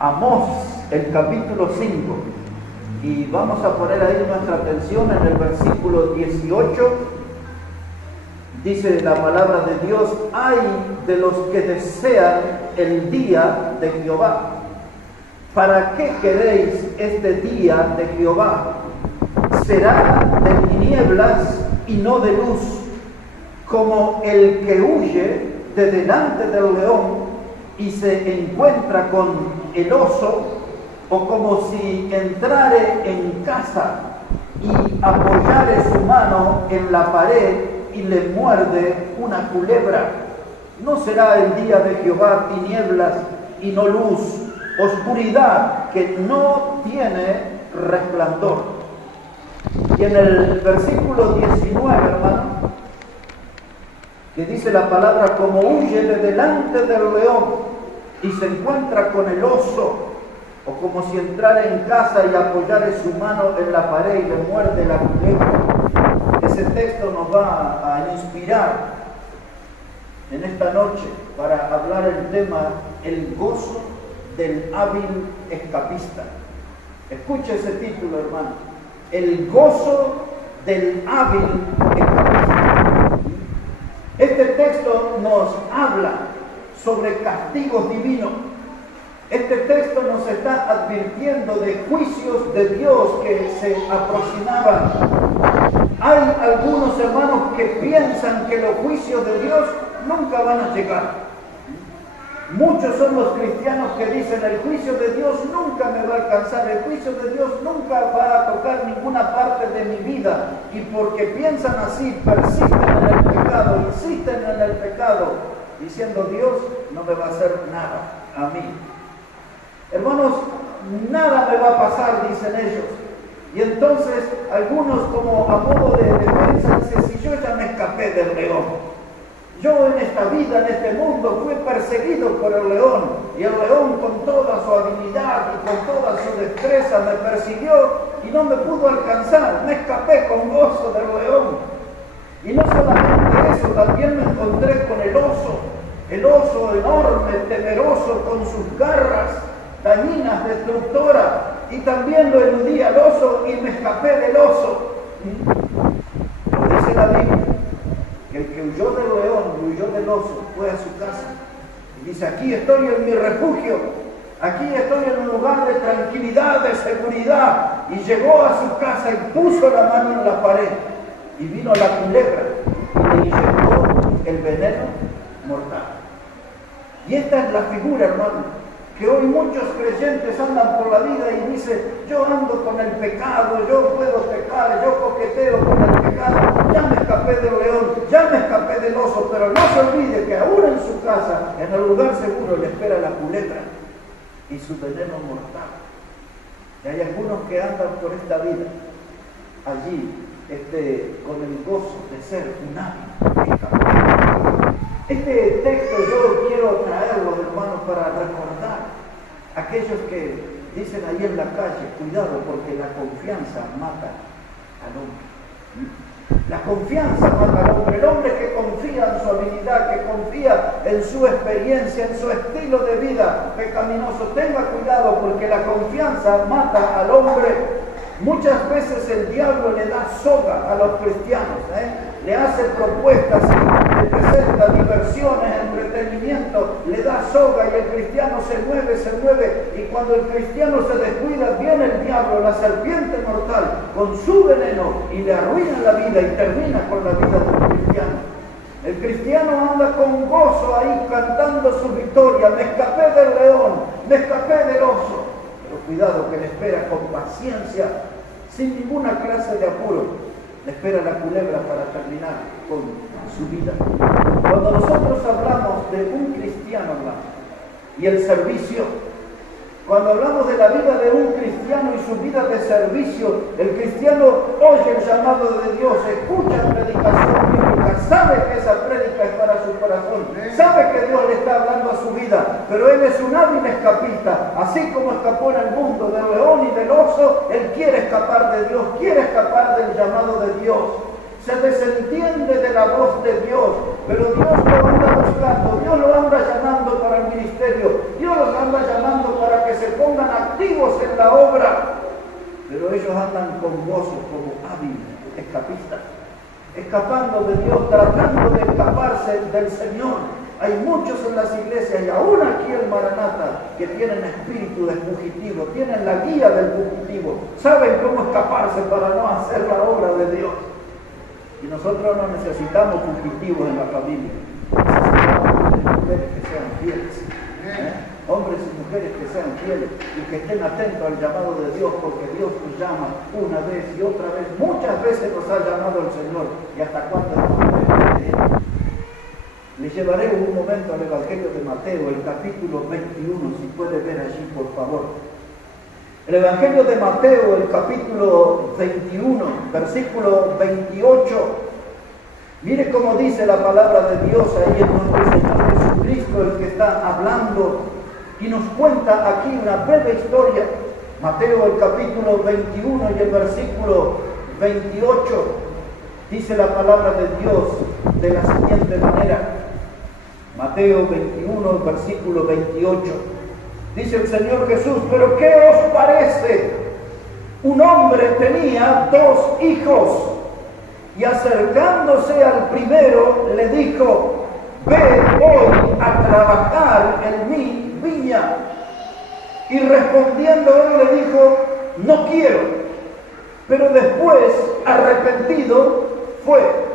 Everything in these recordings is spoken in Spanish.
Amós, el capítulo 5, y vamos a poner ahí nuestra atención en el versículo 18. Dice la palabra de Dios: ay de los que desean el día de Jehová. ¿Para qué queréis este día de Jehová? Será de tinieblas y no de luz, como el que huye de delante del león y se encuentra con el oso, o como si entrare en casa y apoyare su mano en la pared y le muerde una culebra. ¿No será el día de Jehová tinieblas y no luz, oscuridad que no tiene resplandor? Y en el versículo 19, hermano, que dice la palabra: como huye de delante del león y se encuentra con el oso, o como si entrara en casa y apoyara su mano en la pared y le muerde la culebra. Ese texto nos va a inspirar en esta noche para hablar el tema: el gozo del hábil escapista. Escuche ese título, hermano: el gozo del hábil escapista. Este texto nos habla sobre castigos divinos. Este texto nos está advirtiendo de juicios de Dios que se aproximaban. Hay algunos hermanos que piensan que los juicios de Dios nunca van a llegar. Muchos son los cristianos que dicen: el juicio de Dios nunca me va a alcanzar, el juicio de Dios nunca va a tocar ninguna parte de mi vida. Y porque piensan así, persisten en el pecado, insisten en el pecado, diciendo: Dios no me va a hacer nada a mí. Hermanos, nada me va a pasar, dicen ellos. Y entonces algunos, como a modo de defensa, dicen: si yo ya me escapé del león, yo en esta vida, en este mundo, fui perseguido por el león, y el león con toda su habilidad y con toda su destreza me persiguió y no me pudo alcanzar. Me escapé con gozo del león. Y no solamente eso, también me encontré con el oso enorme, temeroso, con sus garras dañinas, destructoras, y también lo eludí al oso y me escapé del oso. Lo dice la Biblia, que el que huyó del león y huyó del oso fue a su casa y dice: aquí estoy en mi refugio, aquí estoy en un lugar de tranquilidad, de seguridad. Y llegó a su casa y puso la mano en la pared, y vino la culebra y le inyectó el veneno mortal. Y esta es la figura, hermano, que hoy muchos creyentes andan por la vida y dicen: yo ando con el pecado, yo puedo pecar, yo coqueteo con el pecado, ya me escapé del león, ya me escapé del oso. Pero no se olvide que aún en su casa, en el lugar seguro, le espera la culebra y su veneno mortal. Y hay algunos que andan por esta vida allí con el gozo de ser un hábil escapista. Este texto yo quiero traerlo, hermanos, para recordar a aquellos que dicen ahí en la calle: cuidado, porque la confianza mata al hombre. La confianza mata al hombre. El hombre que confía en su habilidad, que confía en su experiencia, en su estilo de vida pecaminoso, tenga cuidado, porque la confianza mata al hombre. Muchas veces el diablo le da soga a los cristianos, le hace propuestas, le presenta diversiones, entretenimiento, le da soga y el cristiano se mueve, y cuando el cristiano se descuida, viene el diablo, la serpiente mortal, con su veneno y le arruina la vida y termina con la vida del cristiano. El cristiano anda con gozo ahí cantando su victoria: me escapé del león, me escapé del oso. Pero cuidado, que le espera con paciencia, sin ninguna clase de apuro, le espera la culebra para terminar con su vida. Cuando nosotros hablamos de un cristiano, hermano, y el servicio, cuando hablamos de la vida de un cristiano y su vida de servicio, el cristiano oye el llamado de Dios, escucha la predicación bíblica, sabe que esa prédica es para su corazón, sabe que Dios le está hablando a su vida, pero él es un hábil escapista. Así como escapó en el mundo del león y del oso, él quiere escapar de Dios, quiere escapar del llamado de Dios. Se desentiende de la voz de Dios, pero Dios lo anda buscando, Dios lo anda llamando para el ministerio, Dios lo anda llamando para que se gozo como hábil escapista, escapando de Dios, tratando de escaparse del Señor. Hay muchos en las iglesias y aún aquí en Maranatha que tienen espíritu de fugitivo, tienen la guía del fugitivo, saben cómo escaparse para no hacer la obra de Dios. Y nosotros no necesitamos fugitivos en la familia, necesitamos mujeres que sean fieles, hombres y mujeres que sean fieles y que estén atentos al llamado de Dios, porque Dios nos llama una vez y otra vez, muchas veces nos ha llamado el Señor, y hasta cuándo hemos. Le llevaré un momento al Evangelio de Mateo, el capítulo 21, si puede ver allí, por favor. El Evangelio de Mateo, el capítulo 21, versículo 28. Mire cómo dice la palabra de Dios ahí en nuestro Señor Jesucristo, el que está hablando, y nos cuenta aquí una breve historia. Mateo, el capítulo 21 y el versículo 28. Dice la palabra de Dios de la siguiente manera. Mateo 21, versículo 28. Dice el Señor Jesús: pero ¿qué os parece? Un hombre tenía 2 hijos, y acercándose al primero le dijo: ve hoy a trabajar en mi viña. Y respondiendo él le dijo: no quiero. Pero después, arrepentido, fue.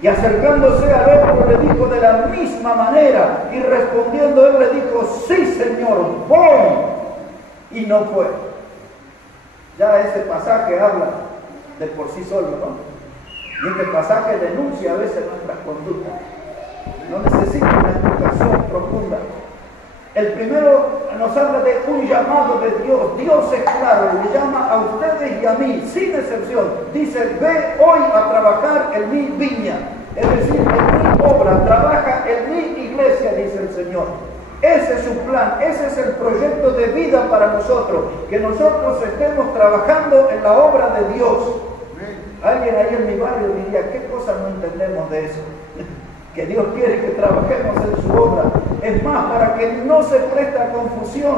Y acercándose al otro le dijo de la misma manera, y respondiendo él le dijo: sí, Señor, voy. Y no fue. Ya ese pasaje habla de por sí solo, ¿no? Y este pasaje denuncia a veces nuestras conductas. No necesita una explicación profunda. El primero nos habla de un llamado de Dios. Dios es claro, le llama a ustedes y a mí, sin excepción. Dice: ve hoy a trabajar en mi viña. Es decir, en mi obra, trabaja en mi iglesia, dice el Señor. Ese es su plan, ese es el proyecto de vida para nosotros. Que nosotros estemos trabajando en la obra de Dios. Alguien ahí en mi barrio diría: ¿qué cosa no entendemos de eso? Que Dios quiere que trabajemos en su obra. Es más, para que no se preste a confusión,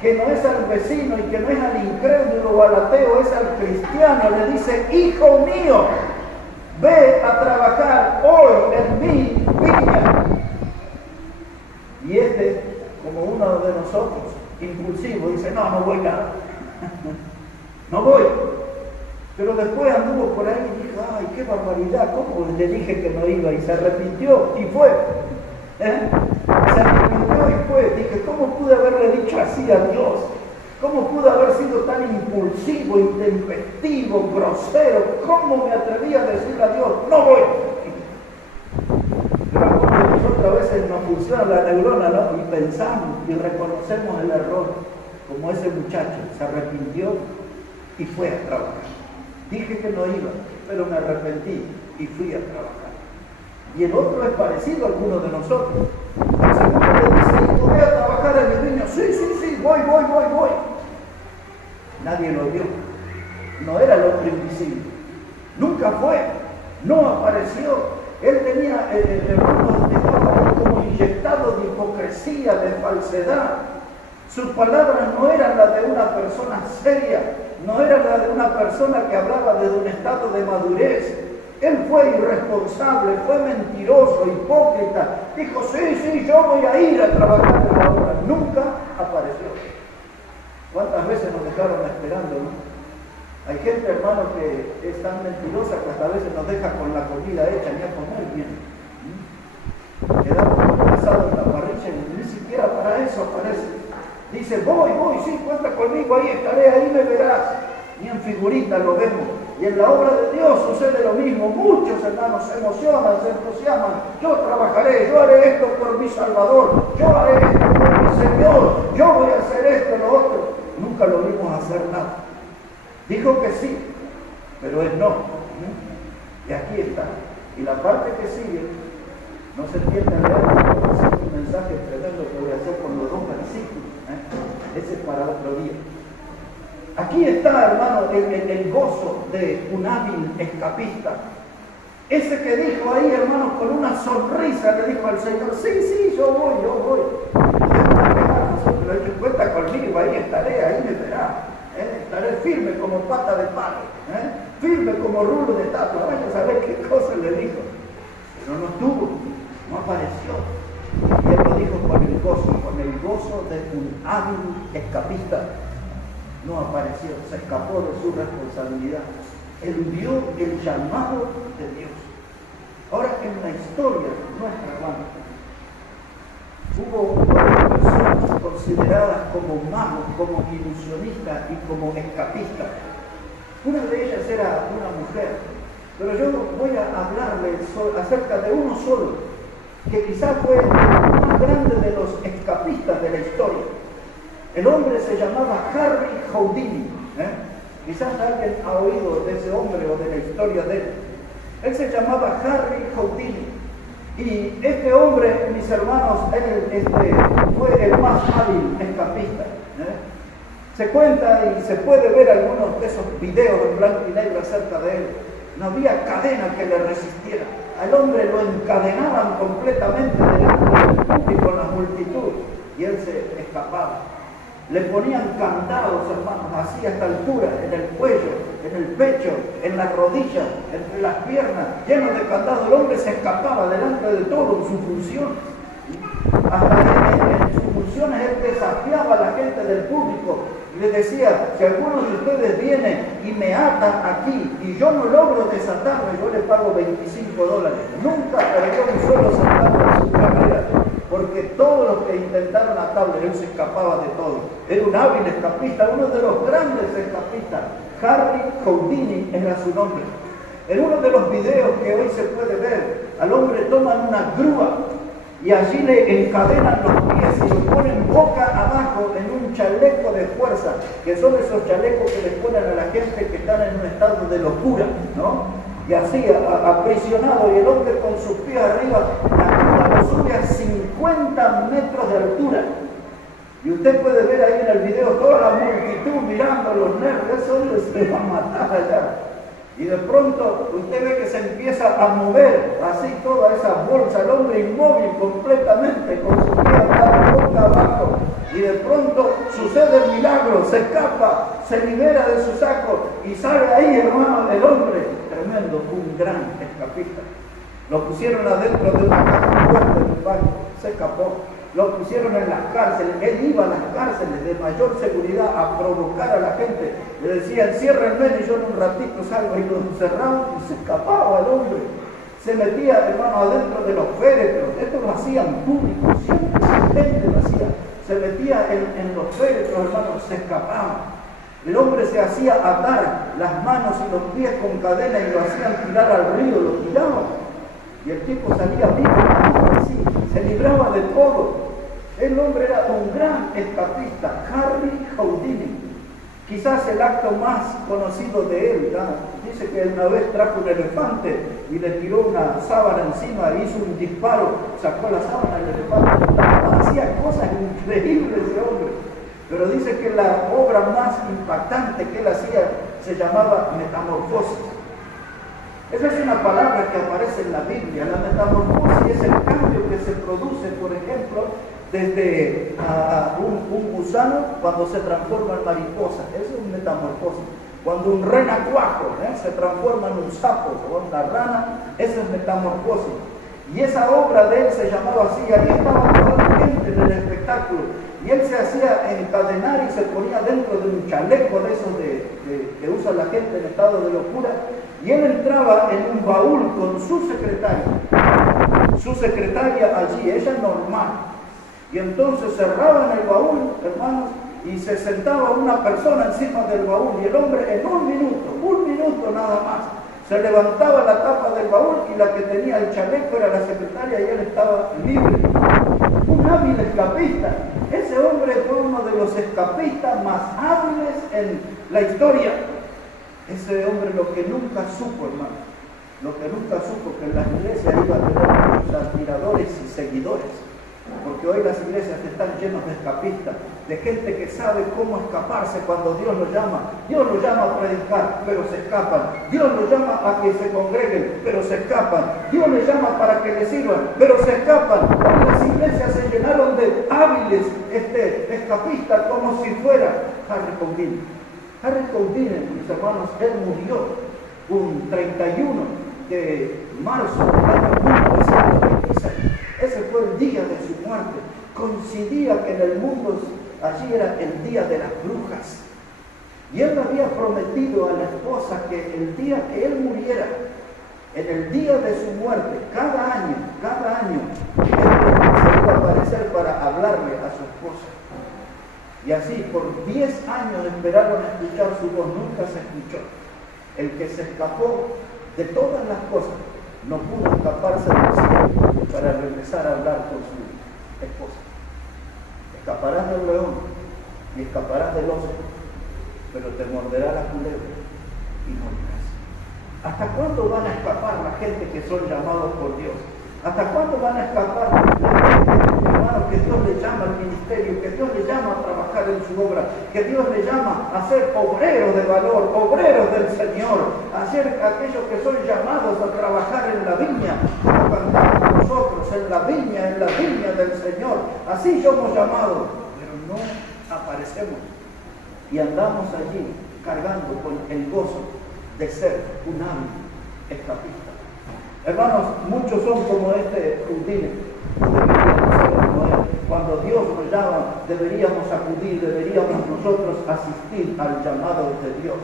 que no es al vecino y que no es al incrédulo o al ateo, es al cristiano. Le dice: hijo mío, ve a trabajar hoy en mi viña. Y este, como uno de nosotros, impulsivo, dice: no voy nada. No voy. Pero después anduvo por ahí y dijo: ay, qué barbaridad, ¿cómo le dije que no iba? Y se arrepintió y fue. Se arrepintió y fue. Dije: ¿cómo pude haberle dicho así a Dios? ¿Cómo pude haber sido tan impulsivo, intempestivo, grosero? ¿Cómo me atreví a decirle a Dios: no voy? Pero a nosotros a veces nos funciona la neurona, ¿no? Y pensamos y reconocemos el error, como ese muchacho se arrepintió y fue a trabajar. Dije que no iba, pero me arrepentí y fui a trabajar. Y el otro es parecido a alguno de nosotros. El segundo le dice: hijo, voy a trabajar en mi viña. Sí, voy. Nadie lo vio. No era el hombre invisible. Nunca fue. No apareció. Él tenía, estaba como inyectado de hipocresía, de falsedad. Sus palabras no eran las de una persona seria, no eran las de una persona que hablaba desde un estado de madurez. Él fue irresponsable, fue mentiroso, hipócrita. Dijo: sí, yo voy a ir a trabajar en la obra. Nunca apareció. ¿Cuántas veces nos dejaron esperando, no? Hay gente, hermano, que es tan mentirosa que hasta a veces nos deja con la comida hecha ni a comer bien. Quedamos abrazados en la parrilla y ni siquiera para eso aparece. Dice: voy, sí, cuenta conmigo, ahí estaré, ahí me verás. Ni en figurita lo vemos. Y en la obra de Dios sucede lo mismo. Muchos hermanos se emocionan, se entusiasman. Yo trabajaré, yo haré esto por mi Salvador, yo haré esto por mi Señor, yo voy a hacer esto, lo otro. Nunca lo vimos hacer nada. Dijo que sí, pero él no. Y aquí está. Y la parte que sigue, no se entiende a leer, es un mensaje tremendo que voy a hacer con los 2 versículos. Ese es para otro día. Aquí está, hermano, el gozo de un hábil escapista. Ese que dijo ahí, hermano, con una sonrisa le dijo al Señor: sí, yo voy. Pero cuenta conmigo, ahí estaré, ahí me verá. Estaré firme como pata de palo. firme como rulo de estatua. Vaya a saber qué cosa le dijo. Pero no estuvo, no apareció. Y él lo dijo con el gozo de un hábil escapista. No apareció, se escapó de su responsabilidad. Eludió el llamado de Dios. Ahora, en la historia nuestra, hermano, hubo personas consideradas como magos, como ilusionistas y como escapistas. Una de ellas era una mujer, pero yo voy a hablarles acerca de uno solo, que quizás fue el más grande de los escapistas de la historia. El hombre se llamaba Harry Houdini. Quizás alguien ha oído de ese hombre o de la historia de él. Él se llamaba Harry Houdini. Y este hombre, mis hermanos, él fue el más hábil escapista. Se cuenta y se puede ver algunos de esos videos en blanco y negro acerca de él. No había cadena que le resistiera. Al hombre lo encadenaban completamente delante del público, con la multitud, y él se escapaba. Le ponían candados, hermanos, así a esta altura, en el cuello, en el pecho, en las rodillas, entre las piernas, llenos de candados. El hombre se escapaba delante de todo en sus funciones. Hasta en sus funciones él desafiaba a la gente del público y les decía: si alguno de ustedes viene y me ata aquí y yo no logro desatarlo, yo le pago $25. Nunca perdió un solo centavo en su carrera, porque todos los que intentaron atarle, él se escapaba de todo. Era un hábil escapista, uno de los grandes escapistas. Harry Houdini era su nombre. En uno de los videos que hoy se puede ver, al hombre toman una grúa y allí le encadenan los pies y lo ponen boca abajo en un chaleco de fuerza, que son esos chalecos que les ponen a la gente que están en un estado de locura, ¿no? Y así, aprisionado, y el hombre con sus pies arriba, la grúa lo sube a 50 metros de altura. Y usted puede ver ahí en el video toda la multitud mirando los nervios. Ese hombre se va a matar allá. Y de pronto usted ve que se empieza a mover así toda esa bolsa, el hombre inmóvil completamente, con su pie boca abajo. Y de pronto sucede el milagro, se escapa, se libera de su saco y sale ahí, hermano, el hombre. Tremendo, un gran escapista. Lo pusieron adentro de una caja fuerte del banco, se escapó. Lo pusieron en las cárceles, él iba a las cárceles de mayor seguridad a provocar a la gente. Le decía: enciérrenme y yo en un ratito salgo, y lo encerraban y se escapaba el hombre. Se metía, hermano, adentro de los féretros. Esto lo hacían públicos, siempre la gente lo hacía. Se metía en los féretros, hermano, se escapaba. El hombre se hacía atar las manos y los pies con cadena y lo hacían tirar al río, lo tiraban. Y el tipo salía vivo, así, se libraba de todo. El hombre era un gran escapista, Harry Houdini. Quizás el acto más conocido de él, dice que una vez trajo un elefante y le tiró una sábana encima, hizo un disparo, sacó la sábana del elefante. Hacía cosas increíbles ese hombre. Pero dice que la obra más impactante que él hacía se llamaba metamorfosis. Esa es una palabra que aparece en la Biblia. La metamorfosis es el cambio que se produce, por ejemplo, desde un gusano cuando se transforma en mariposa. Eso es un metamorfosis. Cuando un renacuajo se transforma en un sapo o una rana, eso es metamorfosis. Y esa obra de él se llamaba así. Ahí estaba toda la gente en el espectáculo. Y él se hacía encadenar y se ponía dentro de un chaleco de esos que usa la gente en estado de locura. Y él entraba en un baúl con su secretaria allí, ella normal. Y entonces cerraban el baúl, hermanos, y se sentaba una persona encima del baúl. Y el hombre en un minuto nada más, se levantaba la tapa del baúl y la que tenía el chaleco era la secretaria y él estaba libre. Un hábil escapista. Ese hombre fue uno de los escapistas más hábiles en la historia. Ese hombre lo que nunca supo, hermano, que en las iglesias iba a tener muchos admiradores y seguidores, porque hoy las iglesias están llenas de escapistas, de gente que sabe cómo escaparse cuando Dios los llama. Dios los llama a predicar, pero se escapan. Dios los llama a que se congreguen, pero se escapan. Dios les llama para que les sirvan, pero se escapan. Hoy las iglesias se llenaron de hábiles escapistas, como si fuera Harry Houdini. Harry Houdini, mis hermanos, él murió un 31 de marzo del año 1926. Ese fue el día de su muerte. Coincidía que en el mundo allí era el día de las brujas. Y él había prometido a la esposa que el día que él muriera, en el día de su muerte, cada año, él se iba a aparecer para hablarle a su esposa. Y así, por 10 años esperaron a escuchar su voz, nunca se escuchó. El que se escapó de todas las cosas, no pudo escaparse del cielo para regresar a hablar con su esposa. Escaparás del león y escaparás del oso, pero te morderá la culebra y morirás. ¿Hasta cuándo van a escapar la gente que son llamados por Dios? ¿Hasta cuándo van a escapar la gente, hermano, que Dios le llama al ministerio, que Dios le llama a trabajar en su obra, que Dios le llama a ser obreros de valor, obreros del Señor, a ser aquellos que son llamados a trabajar en la viña, como cantamos nosotros, en la viña del Señor? Así somos llamados, pero no aparecemos y andamos allí cargando con el gozo de ser un hábil escapista. Hermanos, muchos son como este Houdini. Cuando Dios nos llama, deberíamos acudir, deberíamos nosotros asistir al llamado de Dios.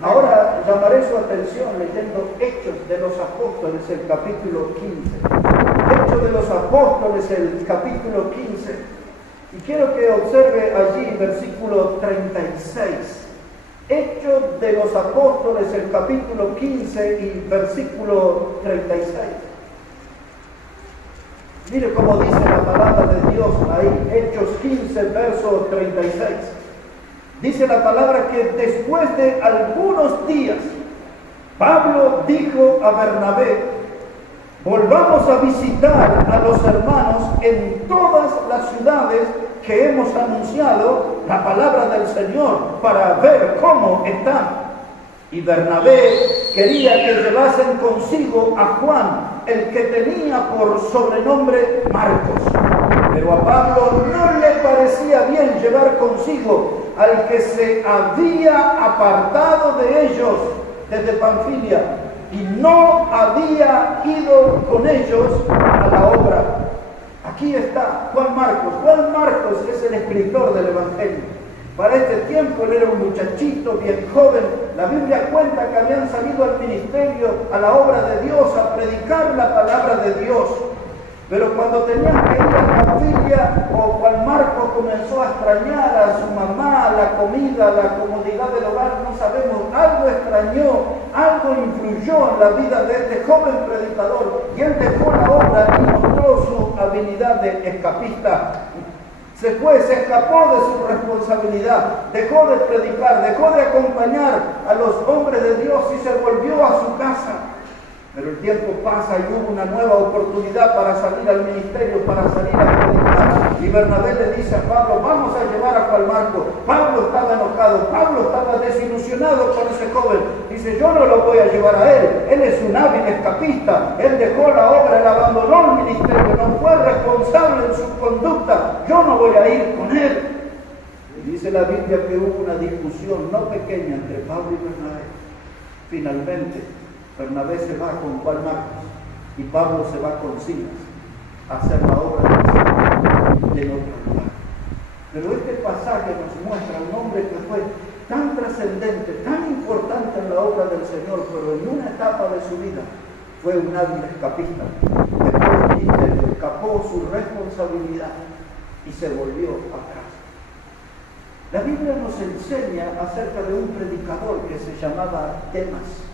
Ahora llamaré su atención leyendo Hechos de los Apóstoles, el capítulo 15. Hechos de los Apóstoles, el capítulo 15. Y quiero que observe allí versículo 36. Hechos de los Apóstoles, el capítulo 15 y versículo 36. Mire cómo dice la palabra de Dios ahí, Hechos 15, verso 36. Dice la palabra que después de algunos días, Pablo dijo a Bernabé: volvamos a visitar a los hermanos en todas las ciudades que hemos anunciado la palabra del Señor para ver cómo están. Y Bernabé quería que llevasen consigo a Juan, el que tenía por sobrenombre Marcos. Pero a Pablo no le parecía bien llevar consigo al que se había apartado de ellos desde Panfilia y no había ido con ellos a la obra. Aquí está Juan Marcos. Juan Marcos es el escritor del Evangelio. Para este tiempo él era un muchachito bien joven. La Biblia cuenta que habían salido al ministerio, a la obra de Dios, a predicar la palabra de Dios. Pero cuando tenían que ir a Panfilia, o Juan Marcos comenzó a extrañar a su mamá, la comida, la comodidad del hogar, no sabemos, algo extrañó, algo influyó en la vida de este joven predicador, y él dejó la obra y mostró su habilidad de escapista. Se escapó de su responsabilidad, dejó de predicar, dejó de acompañar a los hombres de Dios y se volvió a su casa. Pero el tiempo pasa y hubo una nueva oportunidad para salir al ministerio, para salir a predicar. Y Bernabé le dice a Pablo: vamos a llevar a Juan Marcos. Pablo estaba enojado, Pablo estaba desilusionado con ese joven. Dice: yo no lo voy a llevar a él es un hábil escapista, él dejó la obra, él abandonó el ministerio, no fue responsable en su conducta, yo no voy a ir con él. Y dice la Biblia que hubo una discusión no pequeña entre Pablo y Bernabé. Finalmente Bernabé se va con Juan Marcos y Pablo se va con Silas a hacer la obra del Señor en otro lugar. Pero este pasaje nos muestra un hombre que fue tan trascendente, tan importante en la obra del Señor, pero en una etapa de su vida fue un hábil escapista. Dejó el ministerio, escapó su responsabilidad y se volvió atrás. La Biblia nos enseña acerca de un predicador que se llamaba Demas.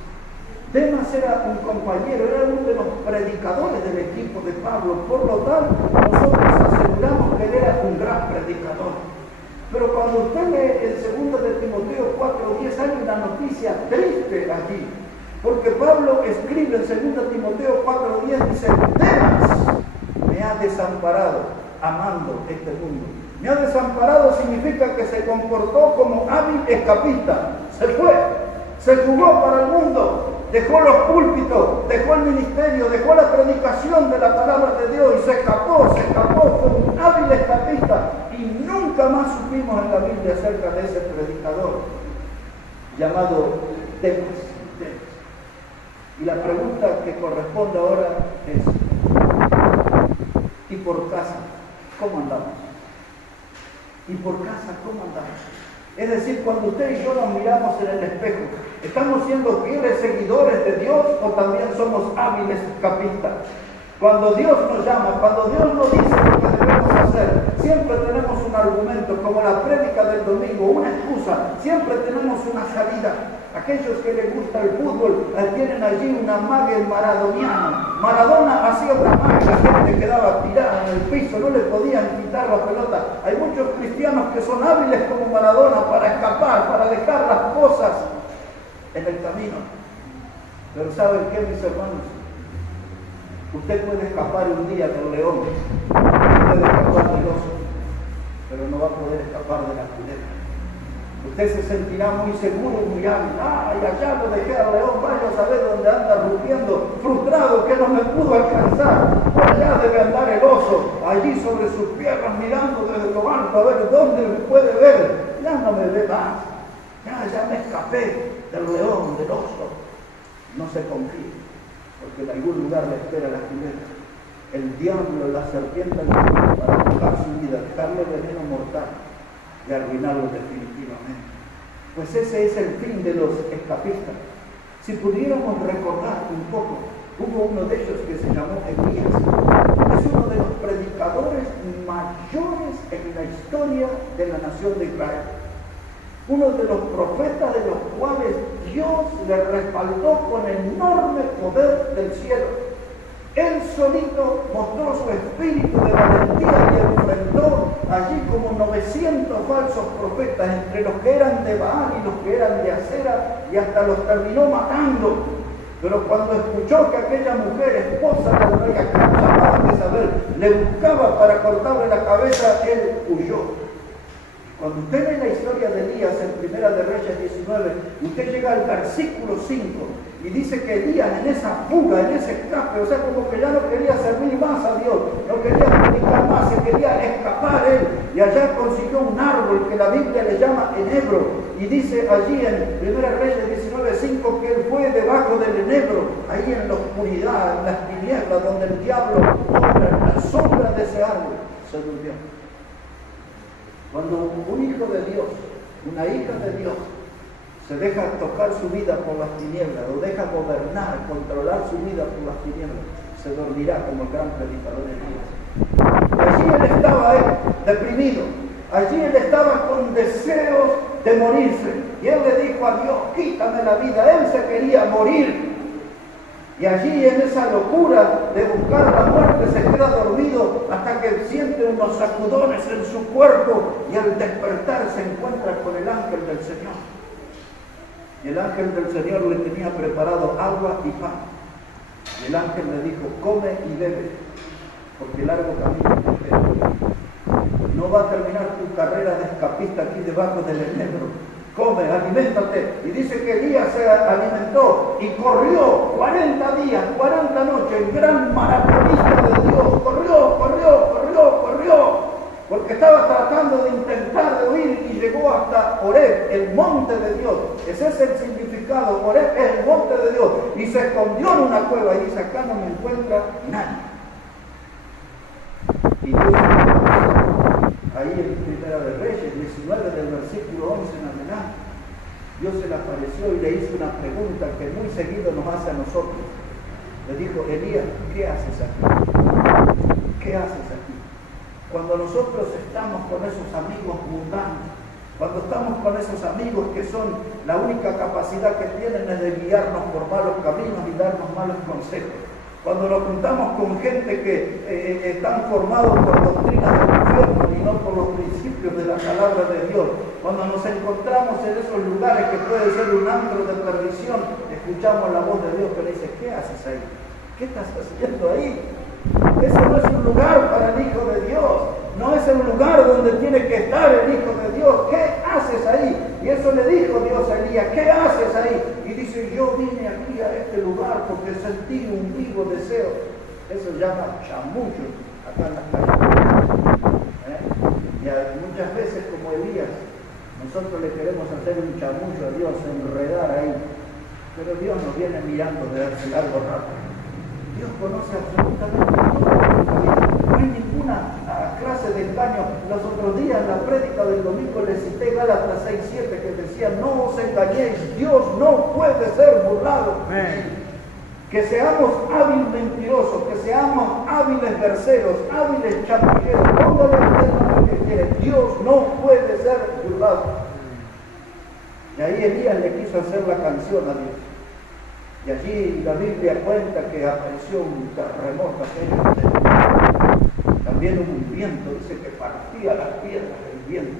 Demas era un compañero, era uno de los predicadores del equipo de Pablo. Por lo tanto, nosotros aseguramos que él era un gran predicador. Pero cuando usted lee el 2 de Timoteo 4:10, hay una noticia triste allí. Porque Pablo escribe en 2 Timoteo 4:10, dice: Demas me ha desamparado amando este mundo. Me ha desamparado significa que se comportó como hábil escapista. Se fue, se jugó para el mundo. Dejó los púlpitos, dejó el ministerio, dejó la predicación de la palabra de Dios y se escapó, fue un hábil escapista. Y nunca más supimos en la Biblia acerca de ese predicador llamado Demas. la pregunta que corresponde ahora es, ¿y por casa cómo andamos? ¿Y por casa cómo andamos? Es decir, cuando usted y yo nos miramos en el espejo, ¿estamos siendo fieles seguidores de Dios o también somos hábiles escapistas? Cuando Dios nos llama, cuando Dios nos dice lo que debemos hacer, siempre tenemos un argumento, como la prédica del domingo, una excusa, siempre tenemos una salida. Aquellos que les gusta el fútbol tienen allí una magia maradoniana. Maradona hacía una magia, la gente quedaba tirada en el piso, no le podían quitar la pelota. Hay muchos cristianos que son hábiles como Maradona para escapar, para dejar las cosas en el camino. Pero ¿saben qué, mis hermanos? Usted puede escapar un día del león, puede escapar del oso, pero no va a poder escapar de la culebra. Usted se sentirá muy seguro, muy hábil. ¡Ay, allá lo dejé al león! Vaya a saber dónde anda rugiendo, frustrado que no me pudo alcanzar. Por allá debe andar el oso, allí sobre sus piernas, mirando desde lo alto a ver dónde me puede ver. Ya no me ve más. Ya me escapé del león, del oso. No se confíe, porque en algún lugar le espera la culebra. El diablo, la serpiente, para tocar su vida, dejarle veneno mortal y arruinarlo definitivamente. Pues ese es el fin de los escapistas. Si pudiéramos recordar un poco, hubo uno de ellos que se llamó Elías. Es uno de los predicadores mayores en la historia de la nación de Israel. Uno de los profetas de los cuales Dios le respaldó con enorme poder del cielo. Él solito mostró su espíritu de valentía y enfrentó allí como 900 falsos profetas, entre los que eran de Baal y los que eran de Acera, y hasta los terminó matando. Pero cuando escuchó que aquella mujer, esposa del rey Acab, llamada Jezabel, le buscaba para cortarle la cabeza, él huyó. Cuando usted lee la historia de Elías en Primera de Reyes 19, usted llega al versículo 5 y dice que Elías en esa fuga, en ese escape, o sea, como que ya no quería servir más a Dios, no quería predicar más, se quería escapar él, y allá consiguió un árbol que la Biblia le llama enebro, y dice allí en Primera Reyes 19:5 que él fue debajo del enebro, ahí en la oscuridad, en las tinieblas, donde el diablo obra, en la sombra de ese árbol, se durmió. Cuando un hijo de Dios, una hija de Dios, se deja tocar su vida por las tinieblas, o deja gobernar, controlar su vida por las tinieblas, se dormirá como el gran predicador Elías. Allí él estaba deprimido, allí él estaba con deseos de morirse, y él le dijo a Dios, quítame la vida. Él se quería morir, y allí en esa locura de buscar la muerte se queda dormido hasta que siente unos sacudones en su cuerpo, y al despertar se encuentra con el ángel del Señor. Y el ángel del Señor le tenía preparado agua y pan. Y el ángel le dijo, come y bebe, porque largo camino te espera. No va a terminar tu carrera de escapista aquí debajo del enebro. Come, aliméntate. Y dice que Elías se alimentó y corrió 40 días, 40 noches, gran maratonista de Dios. Corrió, porque estaba tratando de intentar de huir, y llegó hasta Horeb, el monte de Dios. Ese es el significado. Horeb es el monte de Dios, y se escondió en una cueva y dice, acá no me encuentra nadie. Y Dios, ahí en Primera de Reyes 19 del versículo 11 en adelante, Dios se le apareció y le hizo una pregunta que muy seguido nos hace a nosotros. Le dijo, Elías, ¿qué haces aquí? ¿Qué haces aquí? Cuando nosotros estamos con esos amigos mundanos, cuando estamos con esos amigos que son la única capacidad que tienen es de guiarnos por malos caminos y darnos malos consejos, cuando nos juntamos con gente que están formados por doctrinas del infierno y no por los principios de la palabra de Dios, cuando nos encontramos en esos lugares que puede ser un antro de perdición, escuchamos la voz de Dios que le dice, ¿qué haces ahí? ¿Qué estás haciendo ahí? Ese no es un lugar para el Hijo de Dios, no es el lugar donde tiene que estar el Hijo de Dios. ¿Qué haces ahí? Y eso le dijo Dios a Elías, ¿qué haces ahí? Y dice, yo vine aquí a este lugar porque sentí un vivo deseo. Eso se llama chamullo acá en las calles. Y muchas veces, como Elías, nosotros le queremos hacer un chamullo a Dios, enredar ahí. Pero Dios nos viene mirando desde hace largo rato. Dios conoce absolutamente todo nuestra vida. No hay ninguna clase de engaño. Los otros días en la prédica del domingo les cité Gálatas 6:7 que decía: no os engañéis, Dios no puede ser burlado. Que seamos hábiles mentirosos, que seamos hábiles verseros, hábiles chapuceros, póngale lo que quiere. Dios no puede ser burlado. Y ahí Elías le quiso hacer la canción a Dios. Y allí la Biblia cuenta que apareció un terremoto aquello. También hubo un viento, dice que partía las piedras del viento.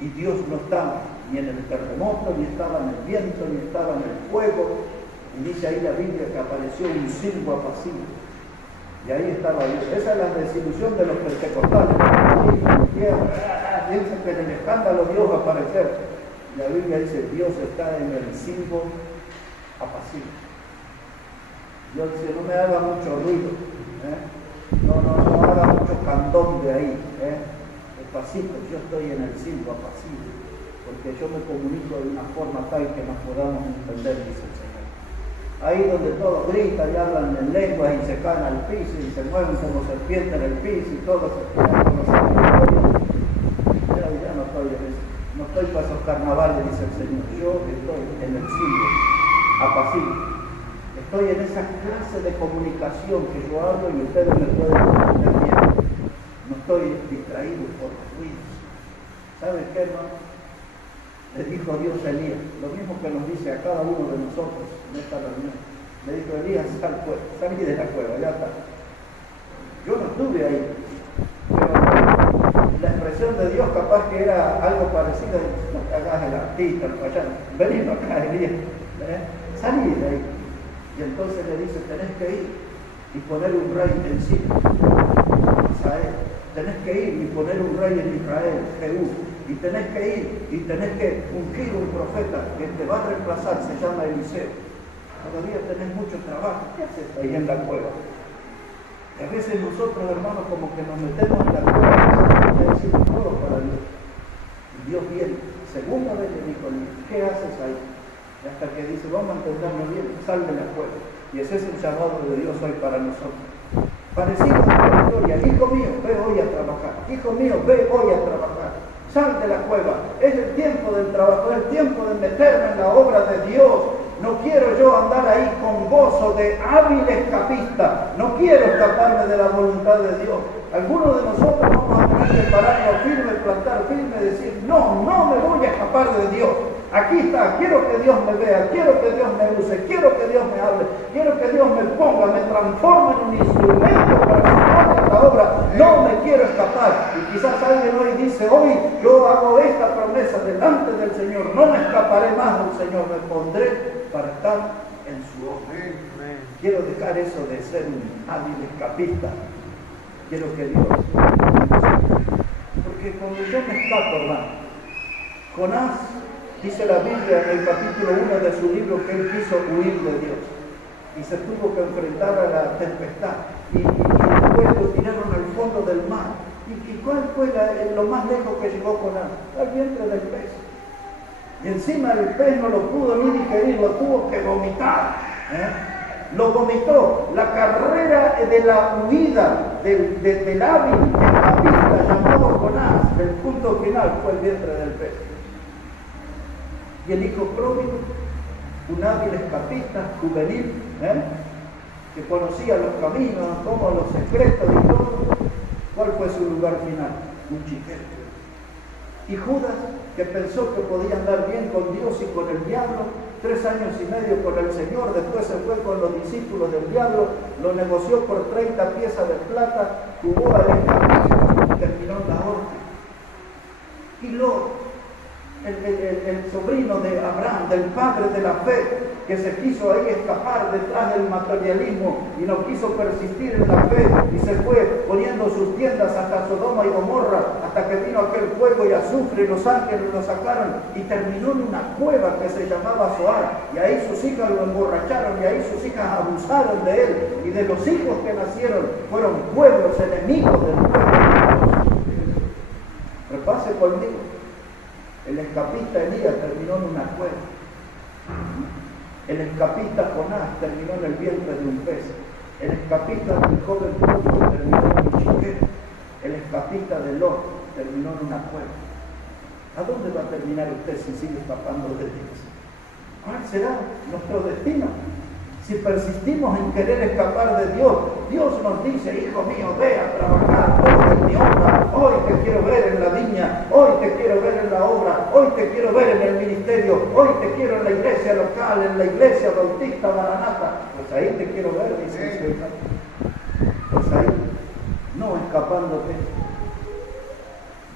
Y Dios no estaba ni en el terremoto, ni estaba en el viento, ni estaba en el fuego. Y dice ahí la Biblia que apareció un silbo apacible. Y ahí estaba Dios. Esa es la desilusión de los pentecostales. Piensan que en el escándalo Dios va a aparecer. La Biblia dice: Dios está en el silbo apacible. Dios dice: no me haga mucho ruido, no haga mucho candón de ahí, despacito, yo estoy en el silbo apacible, porque yo me comunico de una forma tal que nos podamos entender, dice el Señor. Ahí donde todos gritan y hablan en lenguas y se caen al piso y se mueven como serpientes en el piso y todos se quedan con los ojos. Ya no estoy en eso. No estoy para esos carnavales, dice el Señor. Yo estoy en el silbo apacible. Estoy en esa clase de comunicación que yo hablo y ustedes me pueden entender bien. No estoy distraído por los ruidos. ¿Saben qué, hermano? Le dijo Dios a Elías, lo mismo que nos dice a cada uno de nosotros en esta reunión. Le dijo: Elías, salí de la cueva, ya está. Yo no estuve ahí, pero la expresión de Dios capaz que era algo parecido: no te hagas el artista, el payaso, vení acá, Elías, salí de ahí. Y entonces le dice: tenés que ir y poner un rey encima, Israel. Tenés que ir y poner un rey en Israel, Jehú. Y tenés que ir y tenés que ungir un profeta que te va a reemplazar, se llama Eliseo. Todavía tenés mucho trabajo. ¿Qué haces ahí en la cueva? Y a veces nosotros, hermanos, como que nos metemos en la cueva y decimos todo para Dios. Y Dios viene. Segunda vez le dijo: ¿qué haces ahí? Y hasta que dice: vamos a entenderlo bien, sal de la cueva. Y ese es el llamado de Dios hoy para nosotros. Parecido a la historia: hijo mío, ve hoy a trabajar. Hijo mío, ve hoy a trabajar. Sal de la cueva. Es el tiempo del trabajo, es el tiempo de meterme en la obra de Dios. No quiero yo andar ahí con gozo de hábil escapista. No quiero escaparme de la voluntad de Dios. Algunos de nosotros vamos a tener que pararnos firme, plantar firme, decir: no me voy a escapar de Dios. Aquí está, quiero que Dios me vea, quiero que Dios me use, quiero que Dios me hable, quiero que Dios me ponga, me transforme en un instrumento para que haga esta obra. No me quiero escapar. Y quizás alguien hoy dice: hoy yo hago esta promesa delante del Señor, no me escaparé más del Señor, me pondré para estar en su obra. Quiero dejar eso de ser un hábil escapista. Quiero que Dios me use. Porque cuando yo me escapo, hermano, Jonás, dice la Biblia en el capítulo 1 de su libro que él quiso huir de Dios y se tuvo que enfrentar a la tempestad y después lo tiraron al fondo del mar. ¿Y cuál fue lo más lejos que llegó Jonás? Al vientre del pez. Y encima el pez no lo pudo ni digerir, lo tuvo que vomitar. Lo vomitó. La carrera de la huida del hábil escapista llamado Jonás, el punto final fue el vientre del pez. Y el hijo pródigo, un hábil escapista juvenil, que conocía los caminos, como los secretos y todo. ¿Cuál fue su lugar final? Un chiquero. Y Judas, que pensó que podía andar bien con Dios y con el diablo, 3 años y medio con el Señor, después se fue con los discípulos del diablo, lo negoció por 30 piezas de plata, jugó al escapista y terminó en la horca. Y Lot, el sobrino de Abraham, del padre de la fe, que se quiso ahí escapar detrás del materialismo y no quiso persistir en la fe y se fue poniendo sus tiendas hasta Sodoma y Gomorra, hasta que vino aquel fuego y azufre y los ángeles lo sacaron y terminó en una cueva que se llamaba Zoar, y ahí sus hijas lo emborracharon y ahí sus hijas abusaron de él, y de los hijos que nacieron fueron pueblos enemigos del pueblo. Repase conmigo. El escapista Elías terminó en una cueva. El escapista Jonás terminó en el vientre de un pez. El escapista del joven pródigo terminó en un chiquero. El escapista de Lot terminó en una cueva. ¿A dónde va a terminar usted si sigue escapando de Dios? ¿Cuál será nuestro destino? Si persistimos en querer escapar de Dios, Dios nos dice, hijo mío, ve a trabajar, hoy en mi obra, hoy te quiero ver en la viña, hoy te quiero ver en la obra, hoy te quiero ver en el ministerio, hoy te quiero en la iglesia local, en la iglesia bautista Maranatha. Pues ahí te quiero ver, dice el Señor. Pues ahí, no escapándote.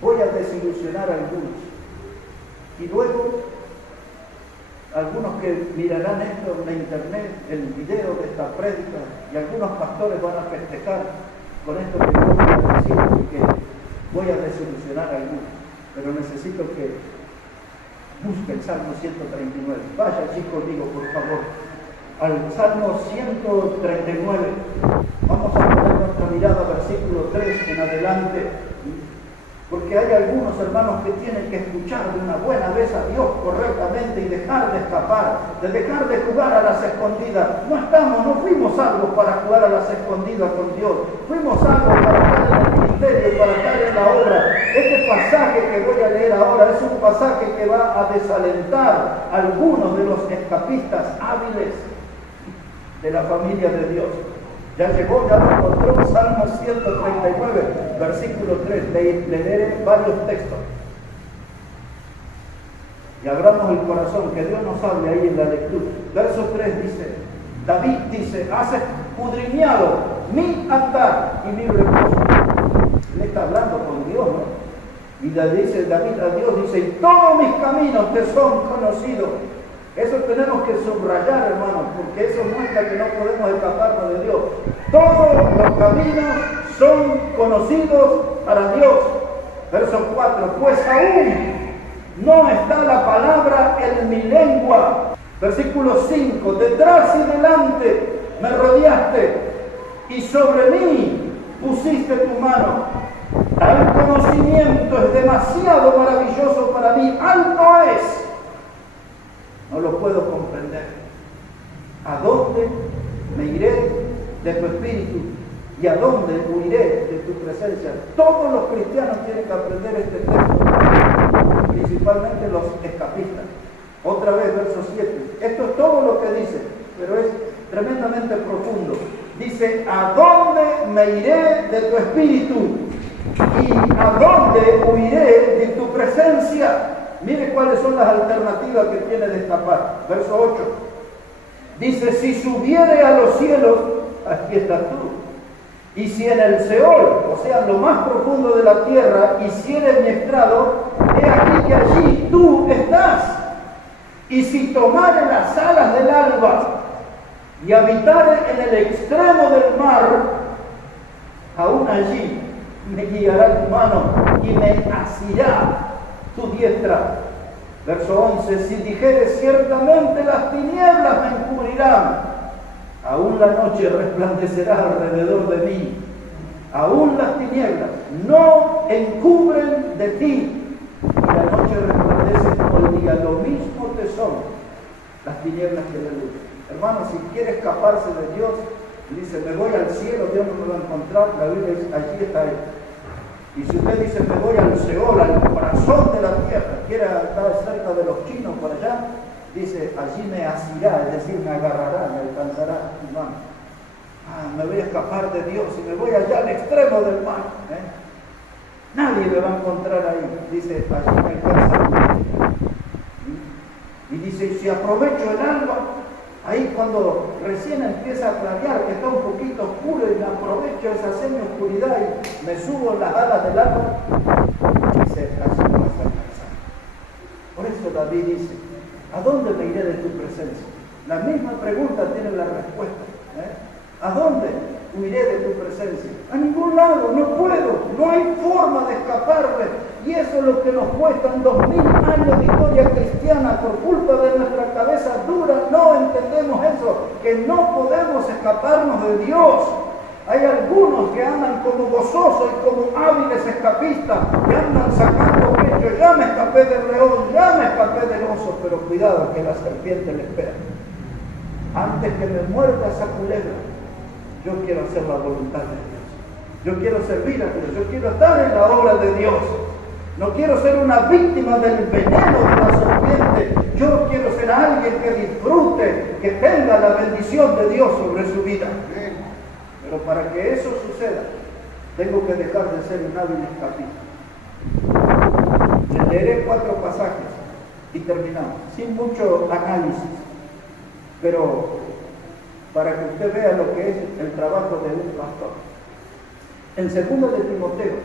Voy a desilusionar a algunos. Y luego, algunos que mirarán esto en la internet, el video de esta prédica, y algunos pastores van a festejar con esto que yo voy a decir, porque voy a desilusionar a algunos. Pero necesito que busquen Salmo 139. Vaya allí conmigo, por favor, al Salmo 139. Vamos a poner nuestra mirada, versículo 3 en adelante. Porque hay algunos hermanos que tienen que escuchar de una buena vez a Dios correctamente y dejar de escapar, de dejar de jugar a las escondidas. No fuimos salvos para jugar a las escondidas con Dios. Fuimos salvos para estar en el ministerio, para estar en la obra. Este pasaje que voy a leer ahora es un pasaje que va a desalentar a algunos de los escapistas hábiles de la familia de Dios. Ya llegó, ya lo encontró, Salmo 139, versículo 3. Leeré varios textos. Y abramos el corazón, que Dios nos hable ahí en la lectura. Verso 3 dice, David dice, has escudriñado mi andar y mi reposo. Le está hablando con Dios, ¿no? Y dice David a Dios, dice, y todos mis caminos te son conocidos. Eso tenemos que subrayar, hermanos, porque eso muestra que no podemos escaparnos de Dios. Todos los caminos son conocidos para Dios. Verso 4, pues aún no está la palabra en mi lengua. Versículo 5, detrás y delante me rodeaste y sobre mí pusiste tu mano. El conocimiento es demasiado maravilloso para mí, alto es. No lo puedo comprender. ¿A dónde me iré de tu espíritu? ¿Y a dónde huiré de tu presencia? Todos los cristianos tienen que aprender este texto, principalmente los escapistas. Otra vez, verso 7. Esto es todo lo que dice, pero es tremendamente profundo. Dice, ¿a dónde me iré de tu espíritu? ¿Y a dónde huiré de tu presencia? Mire cuáles son las alternativas que tiene de escapar. Verso 8. Dice, si subiere a los cielos, aquí estás tú. Y si en el Seol, o sea, lo más profundo de la tierra, hiciere mi estrado, he aquí que allí tú estás. Y si tomare las alas del alba y habitare en el extremo del mar, aún allí me guiará tu mano y me asirá tu diestra. Verso 11, si dijeres ciertamente las tinieblas me encubrirán, aún la noche resplandecerá alrededor de mí, aún las tinieblas no encubren de ti, y la noche resplandece como el día, lo mismo te son las tinieblas que la luz. Hermano, si quiere escaparse de Dios, dice, me voy al cielo, Dios no me va a encontrar, la Biblia dice, allí está Él. Y si usted dice, me voy al Seol, al corazón de la tierra, quiere estar cerca de los chinos por allá, dice, allí me asirá, es decir, me agarrará, me alcanzará mi mano. Me voy a escapar de Dios y me voy allá al extremo del mar. Nadie me va a encontrar ahí. Dice, allí me alcanzará. Y dice, si aprovecho el alba, ahí cuando recién empieza a clarear, que está un poquito oscuro, y me aprovecho esa semi-oscuridad y me subo en las alas del alba, dice, así no vas a alcanzar. Por eso David dice, ¿a dónde me iré de tu presencia? La misma pregunta tiene la respuesta. ¿A dónde huiré de tu presencia? A ningún lado, no puedo, no hay forma de escaparme. Y eso es lo que nos cuestan 2000 años de historia cristiana por culpa de nuestra cabeza dura. No entendemos eso, que no podemos escaparnos de Dios. Hay algunos que andan como gozosos y como hábiles escapistas, que andan sacando pecho. Ya me escapé del león, ya me escapé del oso, pero cuidado que la serpiente le espera. antes que me muerda esa culebra, yo quiero hacer la voluntad de Dios. Yo quiero servir a Dios, yo quiero estar en la obra de Dios. No quiero ser una víctima del veneno de la serpiente. Yo quiero ser alguien que disfrute, que tenga la bendición de Dios sobre su vida. Pero para que eso suceda, tengo que dejar de ser un hábil escapista. Les leeré 4 pasajes y terminamos, sin mucho análisis, pero para que usted vea lo que es el trabajo de un pastor. En 2 de Timoteo,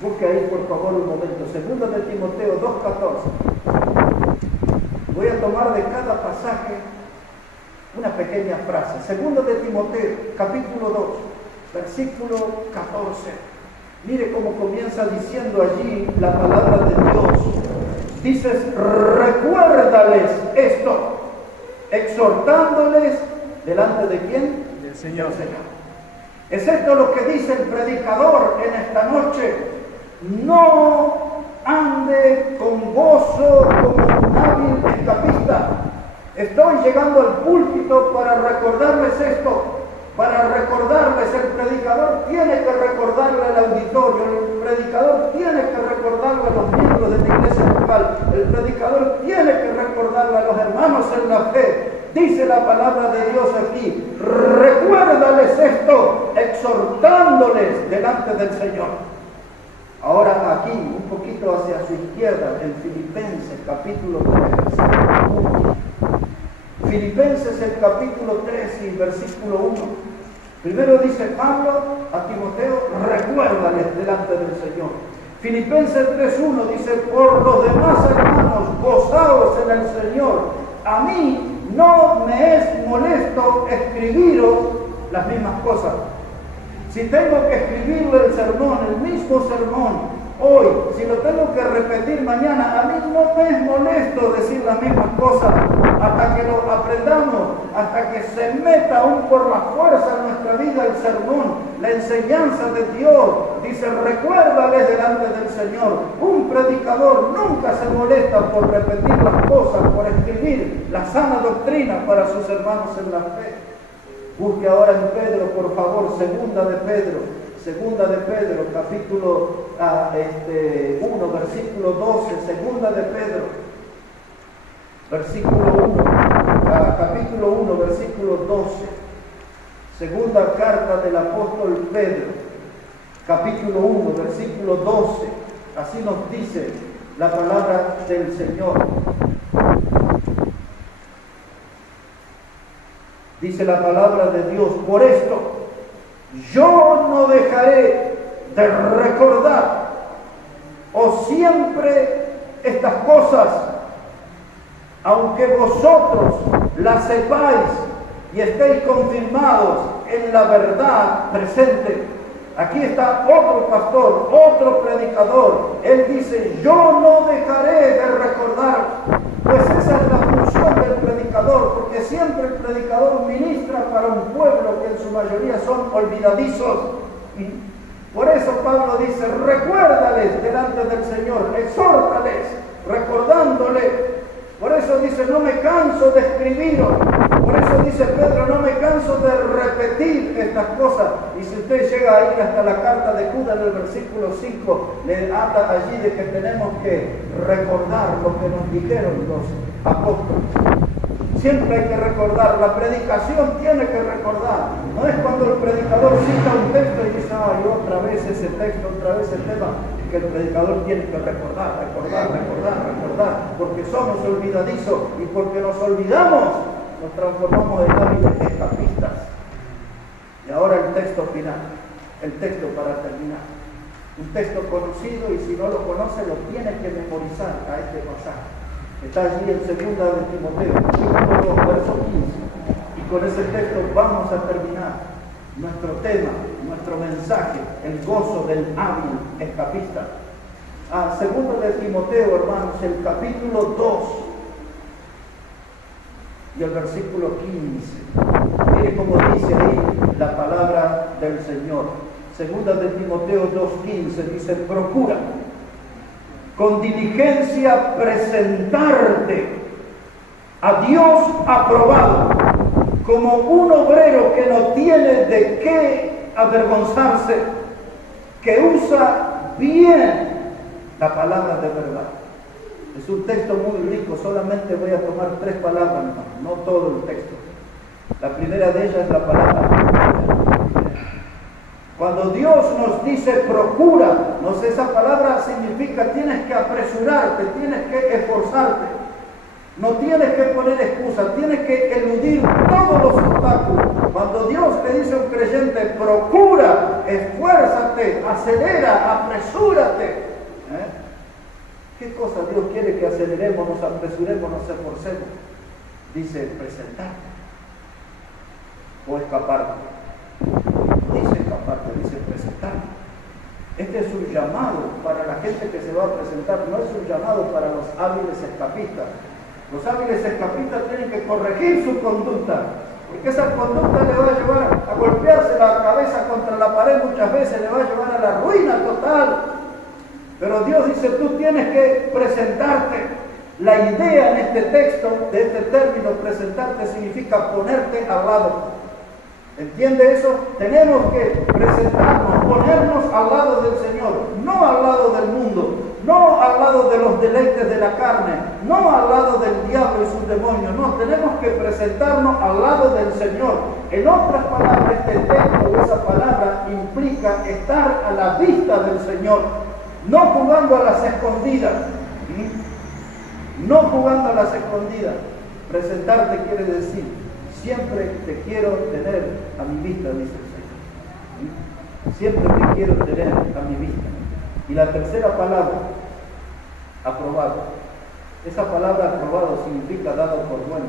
busque ahí por favor un momento, 2 de Timoteo 2:14. Voy a tomar de cada pasaje una pequeña frase. 2 de Timoteo, capítulo 2, versículo 14. Mire cómo comienza diciendo allí la palabra de Dios. Dices, recuérdales esto, exhortándoles delante de quién? Del Señor. Es esto lo que dice el predicador en esta noche. No ande con gozo como un hábil escapista. Estoy llegando al púlpito para recordarles esto, para recordarles, el predicador tiene que recordarle al auditorio, el predicador tiene que recordarle a los miembros de la iglesia local, el predicador tiene que recordarle a los hermanos en la fe. Dice la palabra de Dios aquí, recuérdales esto, exhortándoles delante del Señor. Ahora aquí, un poquito hacia su izquierda, en Filipenses capítulo 3, Filipenses el capítulo 3 y versículo 1. Primero dice Pablo a Timoteo, recuérdales delante del Señor. Filipenses 3:1 dice, por los demás hermanos, gozaos en el Señor. A mí no me es molesto escribiros las mismas cosas. Si tengo que escribirle el sermón, el mismo sermón, hoy, si lo tengo que repetir mañana, a mí no me es molesto decir las mismas cosas hasta que lo aprendamos, hasta que se meta aún por la fuerza en nuestra vida el sermón, la enseñanza de Dios. Dice, recuérdales delante del Señor. Un predicador nunca se molesta por repetir las cosas, por escribir la sana doctrina para sus hermanos en la fe. Busque ahora en Pedro, por favor, segunda de Pedro, capítulo 1, versículo 12, segunda de Pedro, versículo 1, capítulo 1, versículo 12, segunda carta del apóstol Pedro, capítulo 1, versículo 12, así nos dice la palabra del Señor. Dice la palabra de Dios, por esto yo no dejaré de recordar siempre estas cosas, aunque vosotros las sepáis y estéis confirmados en la verdad presente. Aquí está otro pastor, otro predicador. Él dice, yo no dejaré de recordar. Pues esa es la función del predicador, porque siempre el predicador ministra para un pueblo que en su mayoría son olvidadizos. Por eso Pablo dice, recuérdales delante del Señor, exhórtales, recordándole. Por eso dice, no me canso de escribiros. Por eso dice Pedro, no me canso de repetir estas cosas. Y si usted llega a ir hasta la carta de Judas en el versículo 5, le habla allí de que tenemos que recordar lo que nos dijeron los apóstoles. Siempre hay que recordar, la predicación tiene que recordar. No es cuando el predicador cita un texto y dice, ay, otra vez ese texto, otra vez el tema. Que el predicador tiene que recordar, porque somos olvidadizos y porque nos olvidamos, nos transformamos en hábiles escapistas. Y ahora el texto final, el texto para terminar. Un texto conocido y si no lo conoce lo tiene que memorizar a este pasaje. Está allí en 2 de Timoteo, capítulo 2, verso 15. Y con ese texto vamos a terminar nuestro tema, nuestro mensaje, el gozo del hábil escapista. 2 de Timoteo, hermanos, el capítulo 2 y el versículo 15. Mire cómo dice ahí la palabra del Señor. 2 de Timoteo 2:15 dice, procura con diligencia presentarte a Dios aprobado, como un obrero que no tiene de qué avergonzarse, que usa bien la palabra de verdad. Es un texto muy rico, solamente voy a tomar 3 palabras, no todo el texto. La primera de ellas es la palabra. Cuando Dios nos dice procura, esa palabra significa tienes que apresurarte, tienes que esforzarte. No tienes que poner excusas, tienes que eludir todos los obstáculos. Cuando Dios le dice a un creyente, procura, esfuérzate, acelera, apresúrate. ¿Qué cosa Dios quiere que aceleremos, nos apresuremos, nos esforcemos? Dice presentarte o escaparte. No dice escaparte, dice presentarte. Este es un llamado para la gente que se va a presentar, no es un llamado para los hábiles escapistas. Los hábiles escapistas tienen que corregir su conducta, porque esa conducta le va a llevar a golpearse la cabeza contra la pared muchas veces, le va a llevar a la ruina total. Pero Dios dice, tú tienes que presentarte. La idea en este texto, de este término, presentarte, significa ponerte al lado. ¿Entiende eso? Tenemos que presentarnos, ponernos al lado del Señor, no al lado del mundo, no al lado de los deleites de la carne, no al lado del diablo y sus demonios, no, tenemos que presentarnos al lado del Señor. En otras palabras, este texto o esa palabra implica estar a la vista del Señor, no jugando a las escondidas, no jugando a las escondidas. Presentarte quiere decir, siempre te quiero tener a mi vista, dice el Señor. Siempre te quiero tener a mi vista. Y la tercera palabra, aprobado. Esa palabra aprobado significa dado por bueno.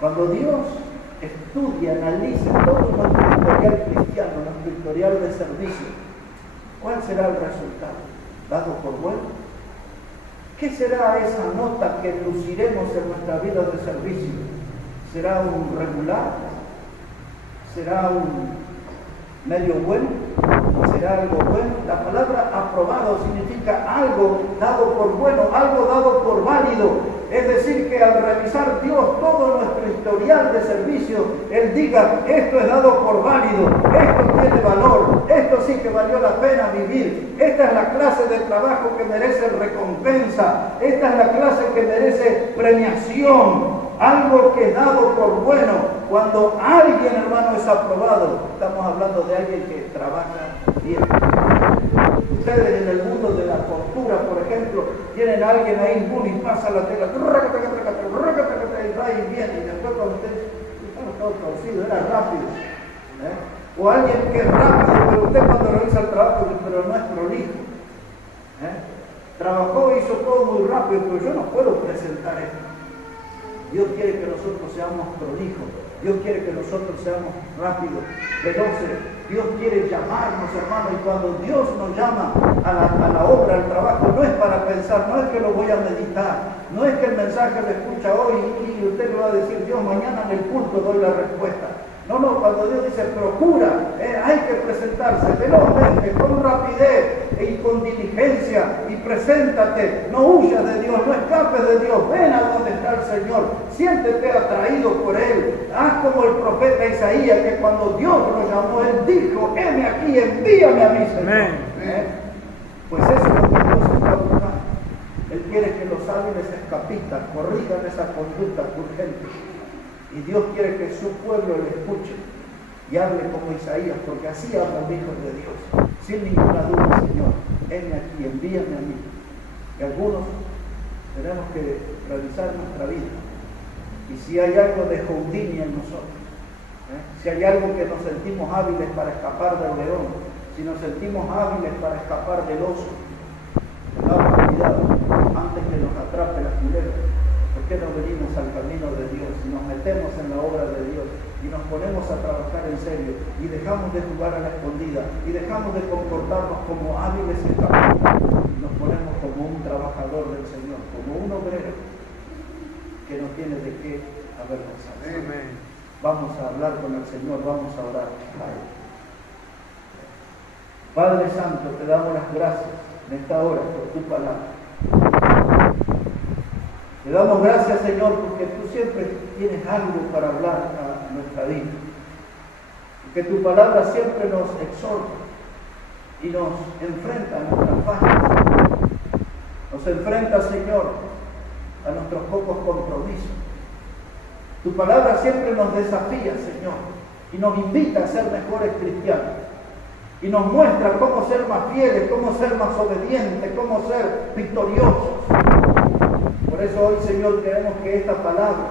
Cuando Dios estudia, analiza todo nuestro historial cristiano, nuestro historial de servicio, ¿cuál será el resultado? ¿Dado por bueno? ¿Qué será esa nota que luciremos en nuestra vida de servicio? ¿Será un regular? ¿Será un medio bueno? ¿Será algo bueno? La palabra aprobado significa algo dado por bueno, algo dado por válido. Es decir, que al revisar Dios todo nuestro historial de servicio, Él diga, esto es dado por válido, esto tiene valor, esto sí que valió la pena vivir, esta es la clase de trabajo que merece recompensa, esta es la clase que merece premiación, algo que es dado por bueno. Cuando alguien, hermano, es aprobado, estamos hablando de alguien que trabaja bien. Ustedes en el mundo de la costura, por ejemplo, tienen a alguien ahí, y pasa la tela, y va y viene, y después cuando usted está todo torcido, era rápido. O alguien que es rápido, pero usted cuando revisa el trabajo, pero no es prolijo. Trabajó, hizo todo muy rápido, pero yo no puedo presentar esto. Dios quiere que nosotros seamos prolijos. Dios quiere que nosotros seamos rápidos, veloces. Dios quiere llamarnos, hermano, y cuando Dios nos llama a la obra, al trabajo, no es para pensar, no es que lo voy a meditar, no es que el mensaje lo escucha hoy y usted le va a decir, Dios, mañana en el culto doy la respuesta. No, cuando Dios dice procura, hay que presentarse velozmente, con rapidez y con diligencia, y preséntate, no huyas de Dios, no escapes de Dios, ven a donde está el Señor, siéntete atraído por Él, haz como el profeta Isaías, que cuando Dios lo llamó, Él dijo, heme aquí, envíame a mí, Señor. Pues eso es lo que Dios está buscando. Él quiere que los hábiles escapistas corrijan esa conducta urgente. Y Dios quiere que su pueblo le escuche y hable como Isaías, porque así hablan los hijos de Dios, sin ninguna duda, Señor, heme aquí, envíame a mí. Y algunos tenemos que revisar nuestra vida. Y si hay algo de Houdini en nosotros, si hay algo que nos sentimos hábiles para escapar del león, si nos sentimos hábiles para escapar del oso, tengamos cuidado antes que nos atrape la culebra. ¿Por qué no venimos al camino de Dios y nos metemos en la obra de Dios y nos ponemos a trabajar en serio y dejamos de jugar a la escondida y dejamos de comportarnos como hábiles escapistas y nos ponemos como un trabajador del Señor, como un obrero que no tiene de qué avergonzarse? Vamos a hablar con el Señor, vamos a orar. Padre Santo, te damos las gracias en esta hora por tu palabra. Te damos gracias, Señor, porque tú siempre tienes algo para hablar a nuestra vida. Que tu palabra siempre nos exhorta y nos enfrenta a nuestras fallas. Nos enfrenta, Señor, a nuestros pocos compromisos. Tu palabra siempre nos desafía, Señor, y nos invita a ser mejores cristianos. Y nos muestra cómo ser más fieles, cómo ser más obedientes, cómo ser victoriosos. Por eso hoy, Señor, queremos que esta palabra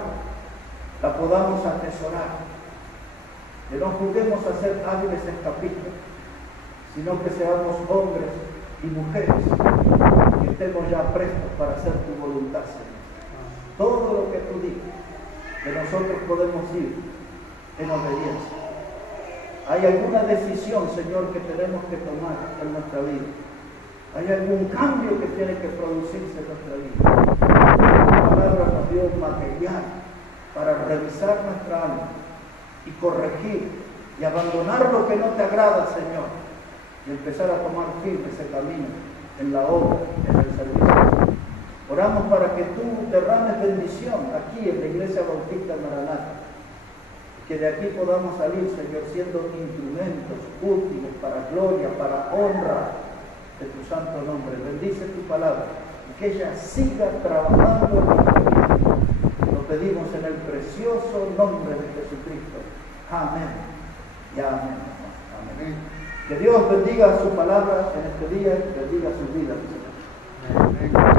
la podamos atesorar. Que no juguemos a ser hábiles escapistas, sino que seamos hombres y mujeres que estemos ya prestos para hacer tu voluntad, Señor. Todo lo que tú digas, que nosotros podemos ir en obediencia. Hay alguna decisión, Señor, que tenemos que tomar en nuestra vida. Hay algún cambio que tiene que producirse en nuestra vida. La palabra nos dio un material para revisar nuestra alma y corregir y abandonar lo que no te agrada, Señor, y empezar a tomar firme ese camino en la obra, en el servicio. Oramos para que tú derrames bendición aquí en la Iglesia Bautista Maranata, que de aquí podamos salir, Señor, siendo instrumentos útiles para gloria, para honra de tu santo nombre. Bendice tu palabra y que ella siga trabajando en nuestra vida. Lo pedimos en el precioso nombre de Jesucristo. Amén y amén. Amén. Que Dios bendiga su palabra en este día y bendiga su vida. Amén.